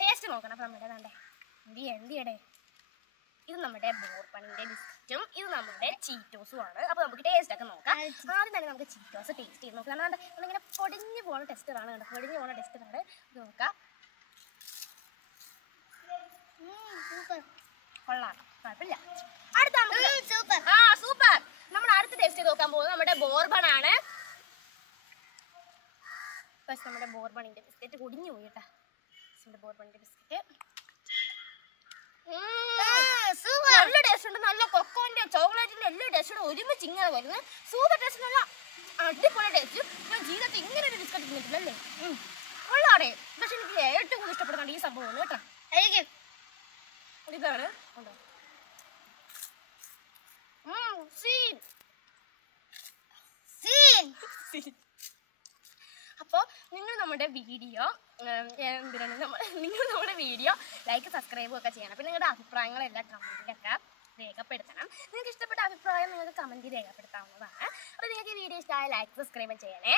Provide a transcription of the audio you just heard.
Taste നോക്കണം. അപ്പം നമ്മുടെ വേണ്ടേ എന്തിയടേ ഇത് നമ്മുടെ ബോർബണിന്റെ ബിസ്ക്കറ്റും ഇത് നമ്മുടെ ചീറ്റോസും ആണ്. അപ്പോൾ നമുക്ക് ടേസ്റ്റ് ഒക്കെ നോക്കാം. ആദ്യം തന്നെ നമുക്ക് ചീറ്റോസ് ടേസ്റ്റ് ചെയ്ത് നോക്കാം. കാരണം നമ്മളിങ്ങനെ പൊടിഞ്ഞു പോകുന്ന ടെസ്റ്ററാണ് കണ്ടോ, പൊടിഞ്ഞു പോകുന്ന ടെസ്റ്ററാണ്. ഇത് നോക്കാം. കൊള്ളാം, കുഴപ്പമില്ല. അടുത്ത സൂപ്പർ. നമ്മൾ അടുത്ത ടേസ്റ്റ് ചെയ്ത് നോക്കാൻ പോകുന്നത് നമ്മുടെ ബോർബണാണ്. പക്ഷെ നമ്മുടെ ബോർബണിന്റെ ബിസ്ക്കറ്റ് കുടിഞ്ഞു പോയി കേട്ടാ. നമ്മുടെ ബോർബണിന്റെ ബിസ്ക്കറ്റ് നല്ല ടേസ്റ്റ് ഉണ്ട്. നല്ല കൊക്കോന്റെ ചോക്ലേറ്റിന്റെ എല്ലാ ടേസ്റ്റും ഒരുമിച്ച് ഇങ്ങനെ വരുന്നത്. സൂപ്പർ ടേസ്റ്റ്, നല്ല അടിപൊളി ടേസ്റ്റ്. ഞാൻ ജീവിതത്തിൽ ഇങ്ങനെ ഒരു ബിസ്ക്കറ്റ് തിന്നിട്ടില്ലല്ലേ. കൊള്ളാടേ. പക്ഷെ എനിക്ക് ഏറ്റവും കൂടുതൽ ഇഷ്ടപ്പെടുന്നുണ്ട് ഈ സംഭവമാണ് കേട്ടോ. ഇതാണ് അപ്പോൾ നിങ്ങൾ നമ്മുടെ വീഡിയോ ലൈക്ക് സബ്സ്ക്രൈബും ഒക്കെ ചെയ്യണം. പിന്നെ നിങ്ങളുടെ അഭിപ്രായങ്ങളെല്ലാം കമൻറ്റിലൊക്കെ രേഖപ്പെടുത്തണം. നിങ്ങൾക്ക് ഇഷ്ടപ്പെട്ട അഭിപ്രായം നിങ്ങൾക്ക് കമൻറ്റിൽ രേഖപ്പെടുത്താവുന്നതാണ്. അപ്പോൾ നിങ്ങൾക്ക് ഈ വീഡിയോ ഇഷ്ടമായ ലൈക്ക് സബ്സ്ക്രൈബ് ചെയ്യണേ.